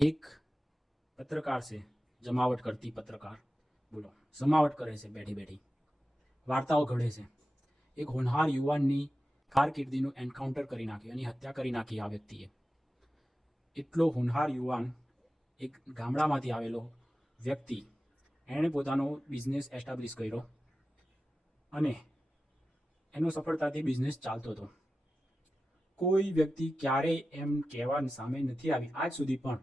એક પત્રકાર છે, જમાવટ કરતી પત્રકાર, બોલો જમાવટ કરે છે બેઠી બેઠી, વાર્તાઓ ઘડે છે. એક હોનહાર યુવાનની કારકિર્દીનું એન્કાઉન્ટર કરી નાખ્યું, એની હત્યા કરી નાખી આ વ્યક્તિએ. એટલો હોનહાર યુવાન, એક ગામડામાંથી આવેલો વ્યક્તિ, એણે પોતાનો બિઝનેસ એસ્ટાબ્લિશ કર્યો અને એનો સફળતાથી બિઝનેસ ચાલતો હતો. કોઈ વ્યક્તિ ક્યારેય એમ કહેવા સામે નથી આવી આજ સુધી પણ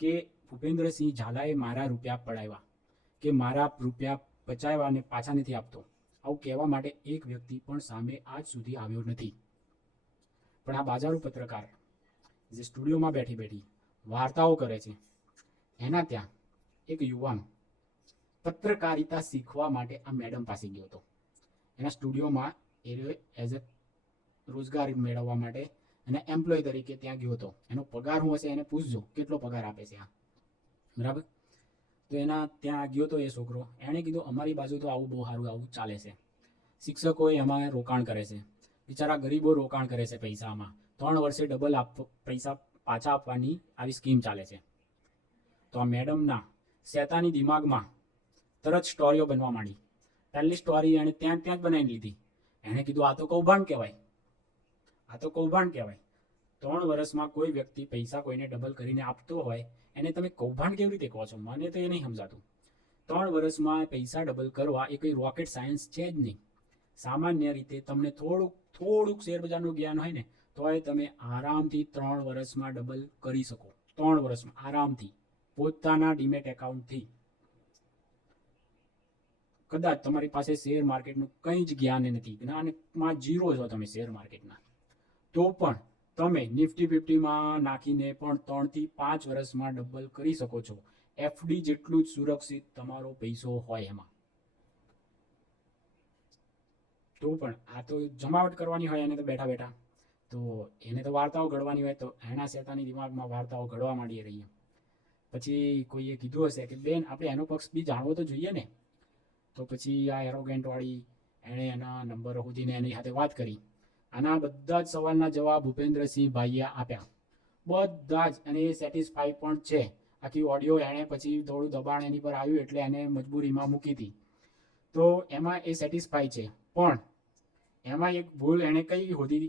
કે ભૂપેન્દ્રસિંહ ઝાલાએ મારા રૂપિયા પડાવ્યા કે મારા રૂપિયા બચાવ્યા અને પાછા નથી આપતો. આવું કહેવા માટે એક વ્યક્તિ પણ સામે આજ સુધી આવ્યો નથી. પણ આ બાજારો પત્રકાર જે સ્ટુડિયોમાં બેઠી બેઠી વાર્તાઓ કરે છે, એના ત્યાં એક યુવાન પત્રકારિતા શીખવા માટે આ મેડમ પાસે ગયો હતો. એના સ્ટુડિયોમાં એ એઝ અ રોજગાર મેળવવા માટે અને એમ્પ્લોય તરીકે ત્યાં ગયો હતો. એનો પગાર શું હશે એને પૂછજો, કેટલો પગાર આપે છે આ, બરાબર? તો એના ત્યાં ગયો તો એ છોકરો, એણે કીધું અમારી બાજુ તો આવું બહુ સારું આવું ચાલે છે. શિક્ષકો એમાં રોકાણ કરે છે, બિચારા ગરીબો રોકાણ કરે છે પૈસામાં. 3 વર્ષે ડબલ પૈસા પાછા આપવાની આવી સ્કીમ ચાલે છે. તો આ મેડમના શેતાની દિમાગમાં તરત સ્ટોરીઓ બનવા માંડી. પહેલી સ્ટોરી એણે ત્યાં જ બનાવી લીધી. એણે કીધું આ તો કૌભાંડ કહેવાય, આ તો કૌભાંડ કહેવાય. 3 વર્ષમાં કોઈ વ્યક્તિ પૈસા કોઈને ડબલ કરીને આપતો હોય એને તમે કૌભાંડ કેવી રીતે કહો છો? મને તો એ નહીં સમજાતું. 3 વર્ષમાં પૈસા ડબલ કરવા એ કોઈ રોકેટ સાયન્સ છે જ નહીં. સામાન્ય રીતે તમને થોડુંક શેરબજારનું જ્ઞાન હોય ને તોય તમે આરામથી 3 વર્ષમાં ડબલ કરી શકો. 3 વર્ષમાં આરામથી પોતાના ડીમેટ એકાઉન્ટથી. કદાચ તમારી પાસે શેર માર્કેટનું કંઈ જ જ્ઞાન નથી, જ્ઞાનમાં ઝીરો છો તમે શેર માર્કેટના, તો પણ તમે નિફ્ટી 50માં નાખીને પણ 3 થી 5 વર્ષમાં ડબલ કરી શકો છો. એફડી જેટલું જ સુરક્ષિત તમારો પૈસો હોય એમાં. તો પણ આ તો જમાવટ કરવાની હોય એને તો બેઠા બેઠા, તો એને તો વાર્તાઓ ઘડવાની હોય, તો એના શેતાની દિમાગમાં વાર્તાઓ ઘડવા માંડી રહીએ. પછી કોઈએ કીધું હશે કે બેન આપણે એનો પક્ષ બી જાણવો તો જોઈએ ને. તો પછી આ એરોગેન્ટવાળી એણે એના નંબર શોધીને એની સાથે વાત કરી. આના બધા જ સવાલના જવાબ ભૂપેન્દ્રસિંહ ભાઈએ આપ્યા, બધા જ. અને એ સેટિસ્ફાઈ પણ છે. આખી ઓડિયો એણે પછી થોડું દબાણ એની પર આવ્યું એટલે એને મજબૂરીમાં મૂકી હતી. તો એમાં એ સેટિસ્ફાઈ છે. પણ એમાં એક ભૂલ એણે કઈ હોધી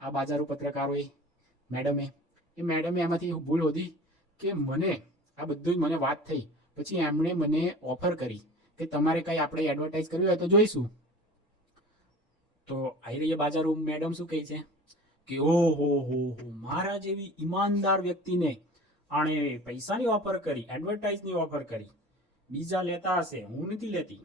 આ બાજારો પત્રકારોએ, મેડમે એમાંથી ભૂલ હોધી કે મને આ બધું જ મને વાત થઈ પછી એમણે મને ઓફર કરી કે તમારે કંઈ આપણે એડવર્ટાઇઝ કરવી હોય તો જોઈશું. તો આવી રહી બાજારો મેડમ શું કહે છે કે ઓહો હો મારા જેવી ઈમાનદાર વ્યક્તિને આણે પૈસાની ઓફર કરી, એડવર્ટાઇઝની ઓફર કરી, બીજા લેતા હશે, હું નથી લેતી.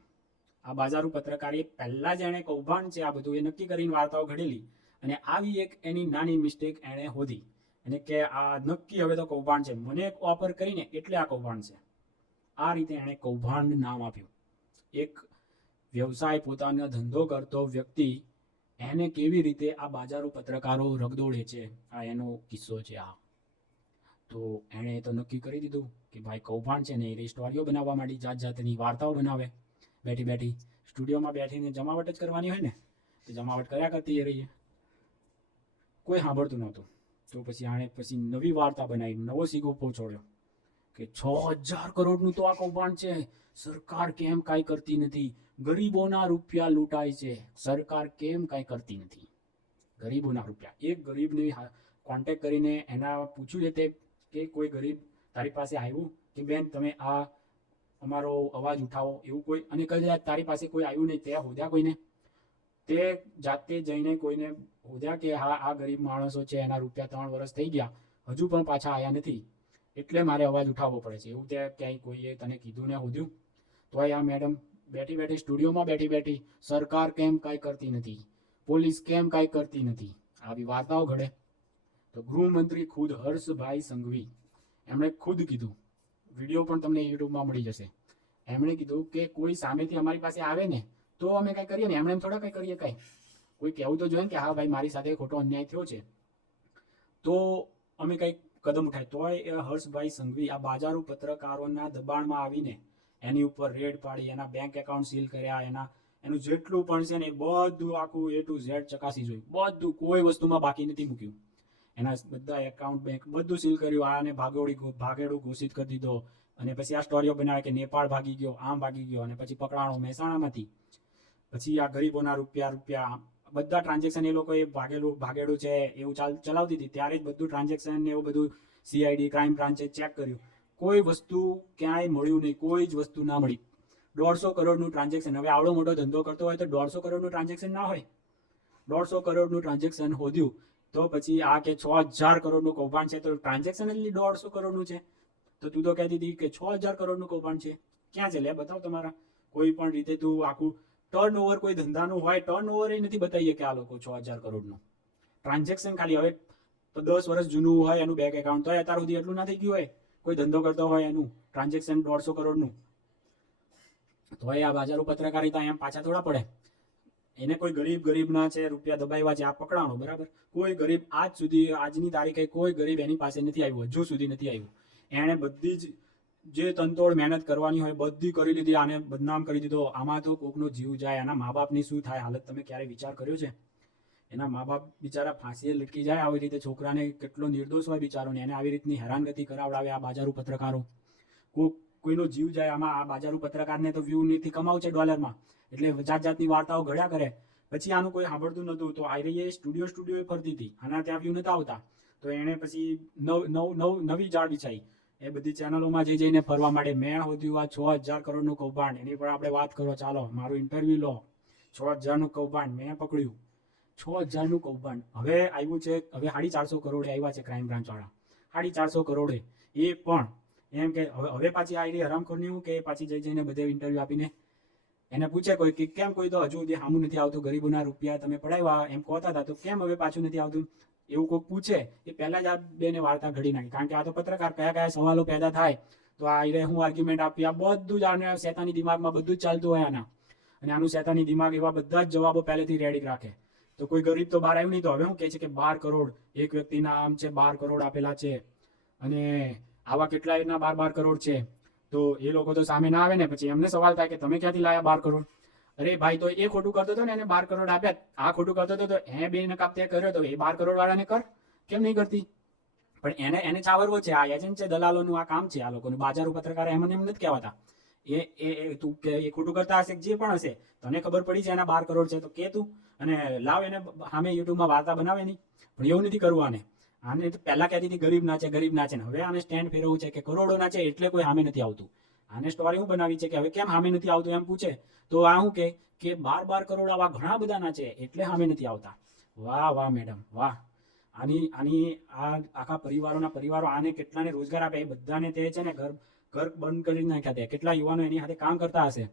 આ બાજારો પત્રકારે પહેલા જ એણે કૌભાંડ છે આ બધું એ નક્કી કરીને વાર્તાઓ ઘડેલી, અને આવી એક એની નાની મિસ્ટેક એણે હોધી અને કે આ નક્કી હવે તો કૌભાંડ છે, મને એક ઓફર કરીને એટલે આ કૌભાંડ છે. આ રીતે એણે કૌભાંડ નામ આપ્યું. એક વ્યવસાય પોતાનો ધંધો કરતો વ્યક્તિ એને કેવી રીતે આ બાજારો પત્રકારો રગદોળે છે, આ એનો કિસ્સો છે આ. તો એણે તો નક્કી કરી દીધું કે ભાઈ કૌભાંડ છે ને, એ સ્ટોરીઓ બનાવવા માંડી, જાત જાતની વાર્તાઓ બનાવે. બેઠી બેઠી સ્ટુડિયોમાં બેઠીને જમાવટ જ કરવાની હોય ને, તો જમાવટ કર્યા કરતી રહીએ. કોઈ સાંભળતું નહોતું. તો પછી આણે પછી નવી વાર્તા બનાવી, નવો સિક્કો પહોંચાડ્યો કે 6,000 કરોડનું તો આ કૌભાંડ છે, સરકાર કેમ કાંઈ કરતી નથી, ગરીબોના રૂપિયા લૂંટાય છે, સરકાર કેમ કાંઈ કરતી નથી. ગરીબોના રૂપિયા. એક ગરીબને કોન્ટેક્ટ કરીને એના પૂછ્યું છે તે કે કોઈ ગરીબ તારી પાસે આવ્યું કે બેન તમે આ અમારો અવાજ ઉઠાવો, એવું કોઈ, અને કદાચ તારી પાસે કોઈ આવ્યું નહીં, તે હોદ્યા કોઈને, તે જાતે જઈને કોઈને હોદ્યા કે હા આ ગરીબ માણસો છે, એના રૂપિયા 3 વર્ષ થઈ ગયા, હજુ પણ પાછા આવ્યા નથી, એટલે મારે અવાજ ઉઠાવવો પડે છે, એવું તે ક્યાંય કોઈએ તને કીધું ને હોદ્યું? તોય આ મેડમ બેઠી બેઠી સ્ટુડિયોમાં બેઠી બેઠી સરકાર કેમ કાંઈ કરતી નથી, પોલીસ કેમ કાંઈ કરતી નથી, આવી વાર્તાઓ ઘડે. તો ગૃહમંત્રી ખુદ હર્ષભાઈ સંઘવી એમણે ખુદ કીધું, વિડીયો પણ તમને યુટ્યુબમાં મળી જશે. એમણે કીધું કે કોઈ સામેથી અમારી પાસે આવે ને તો અમે કંઈ કરીએ ને, એમણે એમ થોડા કંઈ કરીએ, કાંઈ કોઈ કહેવું તો જોઈએ ને કે હા ભાઈ મારી સાથે ખોટો અન્યાય થયો છે તો અમે કંઈક કદમ ઉઠાય. તોય હર્ષભાઈ સંઘવી આ બાજારો પત્રકારોના દબાણમાં આવીને એની ઉપર રેડ પાડી, એના બેંક એકાઉન્ટ સીલ કર્યા, એનું જેટલું પણ છે ને એ બધું આખું A to Z ચકાસી જોયું, બધું કોઈ વસ્તુમાં બાકી નથી મૂક્યું. એના બધા એકાઉન્ટ બેંક બધું સીલ કર્યું, આને ભાગેડું ઘોષિત કરી દીધો, અને પછી આ સ્ટોરીઓ બનાવે કે નેપાળ ભાગી ગયો, આમ ભાગી ગયો, અને પછી પકડાણો મહેસાણામાંથી. પછી આ ગરીબોના રૂપિયા બધા ટ્રાન્ઝેક્શન એ લોકોએ ભાગેડું છે એવું ચલાવતી હતી. ત્યારે જ બધું ટ્રાન્ઝેક્શન ને એવું બધું CID ક્રાઇમ બ્રાન્ચે ચેક કર્યું. કોઈ વસ્તુ ક્યાંય મળ્યું નહીં, કોઈ જ વસ્તુ ના મળી. 150 કરોડનું ટ્રાન્ઝેક્શન. હવે આવડો મોટો ધંધો કરતો હોય તો 150 કરોડનું ટ્રાન્ઝેક્શન ના હોય. 150 કરોડનું ટ્રાન્ઝેક્શન હોદ્યું તો પછી આ કે 6000 કરોડનું કૌભાંડ છે, તો ટ્રાન્ઝેક્શન જ 150 કરોડનું છે. તો તું તો કહેતી હતી કે 6000 કરોડનું કૌભાંડ છે. ક્યાં છે લે, બતાવ તમારા કોઈ પણ રીતે. તું આખું ટર્નઓવર કોઈ ધંધાનું હોય, ટર્નઓવર એ નથી બતાવીએ કે આ લોકો 6000 કરોડનું ટ્રાન્ઝેક્શન ખાલી. હવે 10 વર્ષ જૂનું હોય એનું બેંક એકાઉન્ટ, તો અત્યાર સુધી એટલું ના થઈ ગયું હોય. કોઈ ધંધો કરતો હોય એનું ટ્રાન્ઝેક્શન 150 કરોડનું, તો આ બજારો પત્રકારિતા એમ પાછા થોડા પડે. એને કોઈ ગરીબના છે રૂપિયા દબાવ્યા છે, આ પકડાણો, બરાબર. કોઈ ગરીબ આજ સુધી, આજની તારીખે કોઈ ગરીબ એની પાસે નથી આવ્યું, હજુ સુધી નથી આવ્યું. એણે બધી જ જે તનતોડ મહેનત કરવાની હોય બધી કરી લીધી, આને બદનામ કરી દીધો. આમાં તો કોકનો જીવ જાય, આના મા બાપની શું થાય હાલત, તમે ક્યારે વિચાર કર્યો છે? એના મા બાપ બિચારા ફાંસીએ લટકી જાય આવી રીતે. છોકરાને કેટલો નિર્દોષ હોય બિચારોને, એને આવી રીતની હેરાનગતિ કરાવડાવે આ બાજારૂ પત્રકારો. કોઈનો જીવ જાય આમાં. આ બાજારૂ પત્રકારને તો વ્યૂ નથી કમાવું છે ડોલરમાં, એટલે જાતની વાર્તાઓ ઘડ્યા કરે. પછી આનું કોઈ સાંભળતું નહોતું, તો આઈ સ્ટુડિયો ફરતી હતી, આના ત્યાં વ્યૂ નતા આવતા, તો એણે પછી નવી જાળ બિછાઈ. એ બધી ચેનલોમાં જઈને ફરવા માંડે. મેં હોદ્યું આ 6000 કરોડનું કૌભાંડ, એની પર આપણે વાત કરો, ચાલો મારું ઇન્ટરવ્યુ લો. 6000નું કૌભાંડ મેં પકડ્યું. 6000નું કૌભાંડ હવે આવ્યું છે. હવે 450 કરોડે આવ્યા છે ક્રાઇમ બ્રાન્ચ વાળા. 450 કરોડે. એ પણ એમ કે હવે પાછી આવી હરામખોરની હું કે પાછી જઈને બધે ઇન્ટરવ્યુ આપીને એને પૂછે કોઈ કે કેમ કોઈ તો હજુ સુધી સામું નથી આવતું, ગરીબોના રૂપિયા તમે પડાવ્યા એમ કહેતા હતા, તો કેમ હવે પાછું નથી આવતું? એવું કોઈ પૂછે એ પહેલા જ આ બેને વાર્તા ઘડી નાખી. કારણ કે આ તો પત્રકાર, કયા સવાલો પેદા થાય તો આ હું આર્ગ્યુમેન્ટ આપી, આ બધું જ આને શેતાની દિમાગમાં બધું જ ચાલતું હોય આના. અને આનું શેતાની દિમાગ એવા બધા જ જવાબો પહેલેથી રેડી રાખે. તો કોઈ ગરીબ તો બહાર આવ્યું નહીં, તો હવે શું કહે છે કે 12 કરોડ એક વ્યક્તિના આમ છે, 12 કરોડ આપેલા છે, અને આવા કેટલાયના 12 કરોડ છે. તો એ લોકો તો સામે ના આવે ને. પછી એમને સવાલ થાય કે તમે ક્યાંથી લાયા 12 કરોડ? અરે ભાઈ, તો એ ખોટું કરતો હતો ને, એને 12 કરોડ આપ્યા. આ ખોટું કરતો હતો તો એ બે નકાબ તે કર્યો, તો એ 12 કરોડ વાળાને કર, કેમ નહીં કરતી? પણ એને ચાવરવો છે. આ એજન્ટ છે, દલાલોનું આ કામ છે આ લોકોનું. બાજારો પત્રકાર એમ નથી કહેવાતા. તું કે એ ખોટું કરતા હશે, જે પણ હશે, તને ખબર પડી છે એના 12 કરોડ છે, તો કે તું અને લાવ એને સામે યુટ્યુબમાં વાર્તા બનાવે નહીં. પણ એવું નથી કરવું આને. આને તો પહેલા કહેતી હતી ગરીબ ના છે, ને હવે આને સ્ટેન્ડ ફેરવવું છે કે કરોડોના છે એટલે કોઈ સામે નથી આવતું. આને સ્ટોરી હું બનાવી છે કે હવે કેમ સામે નથી આવતું એમ પૂછે, તો આ શું કે 12 કરોડ આવા ઘણા બધાના છે એટલે સામે નથી આવતા. વાહ મેડમ, વાહ. આની આ આખા પરિવારો આને કેટલાને રોજગાર આપે, એ બધાને તે છે ને ઘર બંધ કરી નાખ્યા. કેટલા યુવાનો એની સાથે કામ કરતા હશે.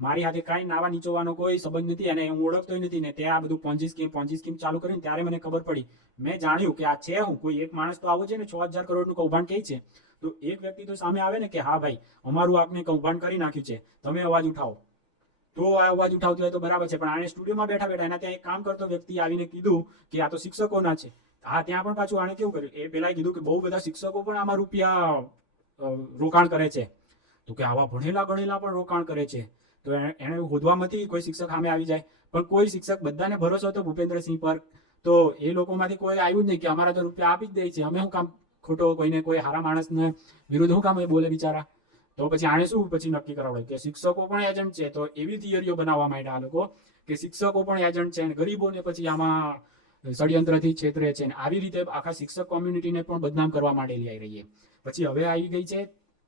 મારી સાથે કાંઈ નાવા નીચોવાનો કોઈ સંબંધ નથી, અને હું ઓળખતો નથી ને. તે આ બધું પોન્જી સ્કીમ ચાલુ કરીને ત્યારે મને ખબર પડી. મેં જાણ્યું કે આ છે હું. કોઈ એક માણસ તો આવો છે ને 6000 કરોડનું કૌભાંડ કહે છે, તો એક વ્યક્તિ તો સામે આવે ને કે હા ભાઈ, અમારું આપને કૌભાંડ કરી નાખ્યું છે, તમે અવાજ ઉઠાવો. તો આ અવાજ ઉઠાવતો હોય તો બરાબર છે. પણ આને સ્ટુડિયોમાં બેઠા એના ત્યાં એક કામ કરતો વ્યક્તિ આવીને કીધું કે આ તો શિક્ષકોના છે. હા, ત્યાં પણ પાછું આને કેવું કર્યું, એ પેલા કીધું કે બહુ બધા શિક્ષકો પણ આમાં રૂપિયા રોકાણ કરે છે. તો કે આવા ભણેલા ગણેલા પણ રોકાણ કરે છે. તો એને હોદવામાંથી કોઈ શિક્ષક સામે આવી જાય. પણ કોઈ શિક્ષક, બધાને ભરોસો હતો ભૂપેન્દ્રસિંહ પર, તો એ લોકોમાંથી કોઈ આવ્યું જ નહીં કે અમારા તો રૂપિયા આપી જ દે છે, અમે શું કામ ખોટો કોઈને કોઈ સારા માણસને વિરુદ્ધ શું કામ એ બોલે બિચારા. તો પછી આને શું પછી નક્કી કરાવડે કે શિક્ષકો પણ એજન્ટ છે. તો એવી થિયરીઓ બનાવવા માંડ્યા આ લોકો કે શિક્ષકો પણ એજન્ટ છે, અને ગરીબોને પછી આમાં ષડયંત્રથી છેતરે છે. આવી રીતે આખા શિક્ષક કોમ્યુનિટીને પણ બદનામ કરવા માંડેલી આવી રહી છે. પછી હવે આવી ગઈ છે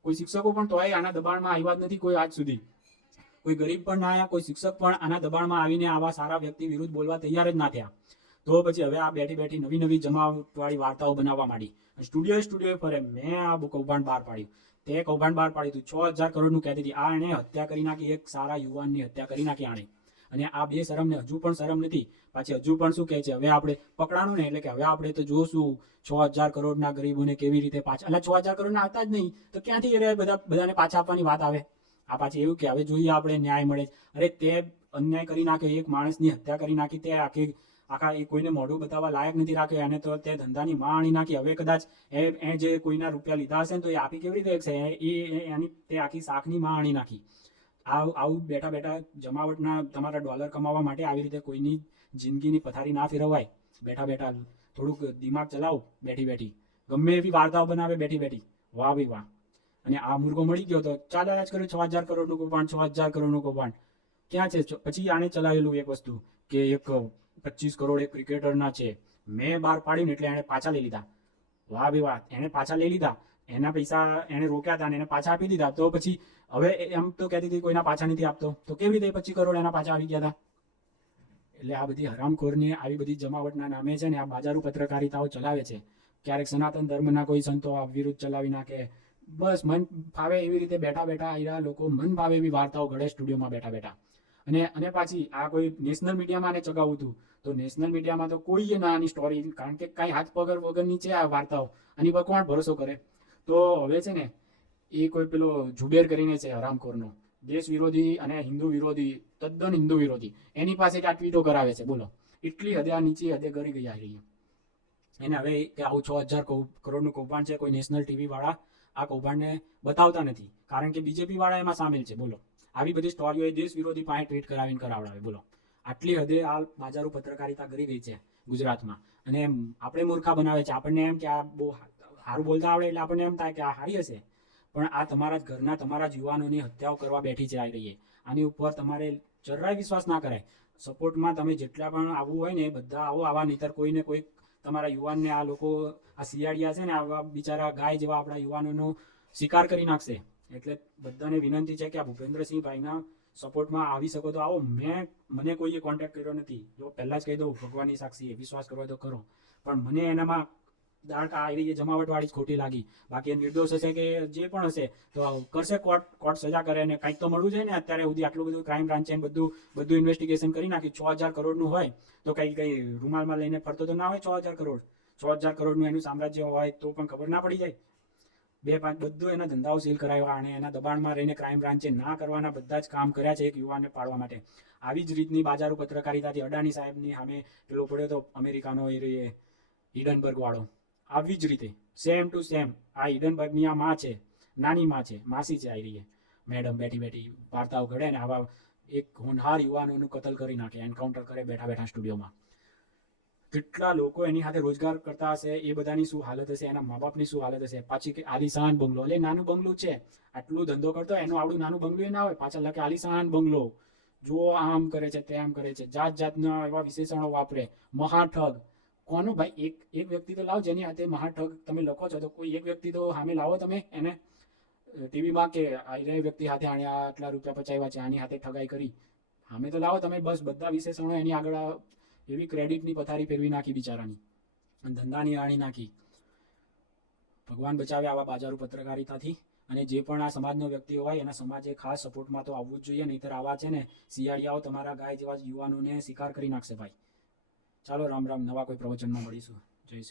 કોઈ શિક્ષકો પણ, તોય આના દબાણમાં આવ્યા જ નથી કોઈ આજ સુધી. કોઈ ગરીબ પણ ના આવ્યા, કોઈ શિક્ષક પણ આના દબાણમાં આવીને આવા સારા વ્યક્તિ વિરુદ્ધ બોલવા તૈયાર જ ના થયા. તો પછી હવે આ બેઠી નવી જમાવટવાળી વાર્તાઓ બનાવવા માંડી. સ્ટુડિયો ફરે. મેં આ કૌભાંડ બહાર પાડ્યું, તે કૌભાંડ બહાર પાડ્યું હતું. 6000 કરોડનું કહેતી હતી. આ એને હત્યા કરી નાખી, એક સારા યુવાનની હત્યા કરી નાખી આણે. અને આ બે શરમને હજુ પણ શરમ નથી. પાછી હજુ પણ શું કહે છે, હવે આપણે પકડાણું ને એટલે કે હવે આપણે તો જોશું 6000 કરોડના ગરીબોને કેવી રીતે પાછા. એટલે 6000 કરોડના હતા જ નહીં તો ક્યાંથી એ બધાને પાછા આપવાની વાત આવે? આ પાછી એવું કે હવે જોઈએ આપણે ન્યાય મળે. અરે તે અન્યાય કરી નાખ્યો, એક માણસની હત્યા કરી નાખી, તે આખા એ કોઈને મોઢું બતાવવા લાયક નથી રાખ્યો. એને તો તે ધંધાની માં આણી નાખી. હવે કદાચ એ જે કોઈના રૂપિયા લીધા હશે ને તો એ આપી કેવી રીતે છે? એની તે આખી શાકની માં આણી નાખી. આવું બેઠા જમાવટના તમારા ડોલર કમાવા માટે આવી રીતે કોઈની જિંદગીની પથારી ના ફેરવાય. બેઠા થોડુંક દિમાગ ચલાવો બેઠી બેઠી, ગમે એવી વાર્તાઓ બનાવે બેઠી બેઠી, વાહ ભાઈ વાહ. અને આ મુર્ગો મળી ગયો તો ચાલ્યા જ કર્યું 6,000 કરોડનું કૌભાંડ, 6,000 કરોડનું કૌભાંડ. ક્યાં છે? પછી આને ચલાવેલું એક વસ્તુ કે એક 25 કરોડ એક ક્રિકેટરના છે, મેં બહાર પાડીને એટલે એને પાછા લઈ લીધા. વાહ ભાઈ વાહ, એને પાછા લઈ લીધા, એના પૈસા એને રોક્યા હતા અને એને પાછા આપી દીધા. તો પછી હવે એમ તો કહેતી હતી કોઈના પાછા નથી આપતો, તો કેવી રીતે 25 કરોડ એના પાછા આવી ગયા હતા? એટલે આ બધી હરામખોરની આવી બધી જમાવટના નામે છે ને આ બાજારૂ પત્રકારિતાઓ ચલાવે છે. ક્યારેક સનાતન ધર્મના કોઈ સંતો વિરુદ્ધ ચલાવી નાખે. બસ મન ફાવે એવી રીતે બેઠા બેઠા અહીંયા લોકો મન ફાવે એવી વાર્તાઓ ઘડે સ્ટુડિયોમાં બેઠા બેઠા. અને પાછી આ કોઈ નેશનલ મીડિયામાં આને ચગાવું હતું, તો નેશનલ મીડિયામાં તો કોઈએ ના આની સ્ટોરી, કારણ કે કાંઈ હાથ પગ વગરની છે આ વાર્તાઓ, આની પર કોણ ભરોસો કરે? તો હવે છે ને એ કોઈ પેલો જુબેર કરીને છે હરામખોરનો, દેશ વિરોધી અને હિન્દુ વિરોધી, તદ્દન હિન્દુ વિરોધી, એની પાસે આ ટ્વીટો કરાવે છે. બોલો, એટલી હદે આ નીચી હદે કરી ગઈ આવી રહી. એને હવે કે આવું 6,000 કરોડનું કૌભાંડ છે, કોઈ નેશનલ ટીવી વાળા આ કૌભાંડને બતાવતા નથી, કારણ કે બીજેપી વાળા એમાં સામેલ છે. બોલો, આવી બધી સ્ટોરીઓ એ દેશ વિરોધી પાસે ટ્વીટ કરાવીને કરાવડાવે. બોલો, આટલી હદે આ બાજારૂ પત્રકારિતા કરી ગઈ છે ગુજરાતમાં. અને આપણે મૂર્ખા બનાવે છે. આપણને એમ કે આ બહુ સારું બોલતા આવડે એટલે આપણને એમ થાય કે આ સારી હશે, પણ આ તમારા જ ઘરના તમારા જ યુવાનોની હત્યાઓ કરવા બેઠી છે આવી રહી. આની ઉપર તમારે જરાય વિશ્વાસ ના કરાય. સપોર્ટમાં તમે જેટલા પણ આવવું હોય ને બધા આવો, આવા, નહીતર કોઈને કોઈ તમારા યુવાનને આ લોકો, આ શિયાળિયા છે ને આવા બિચારા ગાય જેવા આપણા યુવાનોનો શિકાર કરી નાખશે. એટલે બધાને વિનંતી છે કે આ ભૂપેન્દ્રસિંહભાઈના સપોર્ટમાં આવી શકો તો આવો. મને કોઈએ કોન્ટેક્ટ કર્યો નથી, જો પહેલાં જ કહી દઉં, ભગવાનની સાક્ષી, વિશ્વાસ કરો તો કરો, પણ મને એનામાં દાંત આવી રહી જમાવટવાળી જ ખોટી લાગી. બાકી નિર્દોષ હશે કે જે પણ હશે તો કરશે, કોર્ટ સજા કરે, અને કંઈક તો મળવું જોઈએ ને. અત્યારે સુધી આટલું બધું ક્રાઇમ બ્રાન્ચે બધું ઇન્વેસ્ટિગેશન કરી નાખ્યું. 6,000 કરોડનું હોય તો કઈ રૂમાલમાં લઈને ફરતો તો ના હોય. 6,000 કરોડ, 6,000 કરોડનું એનું સામ્રાજ્ય હોય તો પણ ખબર ના પડી જાય? 2-5 બધું એના ધંધાઓ સીલ કરાવ્યા, અને એના દબાણમાં રહીને ક્રાઇમ બ્રાન્ચે ના કરવાના બધા જ કામ કર્યા છે એક યુવાનને પાડવા માટે. આવી જ રીતની બાજારૂ પત્રકારિતાથી અડાણી સાહેબની સામે પેલો પડ્યો તો અમેરિકાનો એ હિડનબર્ગ વાળો, આવી જ રીતે સેમ ટુ સેમ આ હિડનબર્ગની આ માં છે, નાની માં છે, માસી છે આવી રહી મેડમ, બેઠી બેઠી વાર્તાઓ ઘડે ને આવા એક હોનહાર યુવાનોનું કતલ કરી નાખે, એન્કાઉન્ટર કરે બેઠા બેઠા સ્ટુડિયોમાં. કેટલા લોકો એની સાથે રોજગાર કરતા હશે, એ બધાની શું હાલત હશે, એના મા બાપની શું હાલત હશે. પાછી કે આલિશાન બંગલો, એટલે નાનું બંગલું છે, આટલું ધંધો કરતો એનું આવડું નાનું બંગલું ના હોય, પાછળ લખે આલિશાન બંગલો, જો આમ કરે છે તેમ કરે છે, જાત જાતના એવા વિશેષણો વાપરે, મહાઠગ. કોનું ભાઈ? એક વ્યક્તિ તો લાવો જેની હાથે મહાઠગ તમે લખો છો, તો કોઈ એક વ્યક્તિ તો સામે લાવો તમે એને ટીવીમાં કે આ વ્યક્તિ હાથે આણે આટલા રૂપિયા પચાવ્યા છે, આની હાથે ઠગાઈ કરી, સામે તો લાવો તમે. બસ બધા વિશેષણો એની આગળ એવી ક્રેડિટની પથારી ફેરવી નાખી બિચારાની, અને ધંધાની આણી નાખી. ભગવાન બચાવે આવા બાજારૂ પત્રકારિતાથી. અને જે પણ આ સમાજનો વ્યક્તિ હોય એના સમાજે ખાસ સપોર્ટમાં તો આવવું જ જોઈએ, નહીંતર આવા છે ને શિયાળિયાઓ તમારા ગાય જેવા યુવાનોને શિકાર કરી નાખશે ભાઈ. ચાલો, રામ રામ. નવા કોઈ પ્રવચનમાં મળીશું.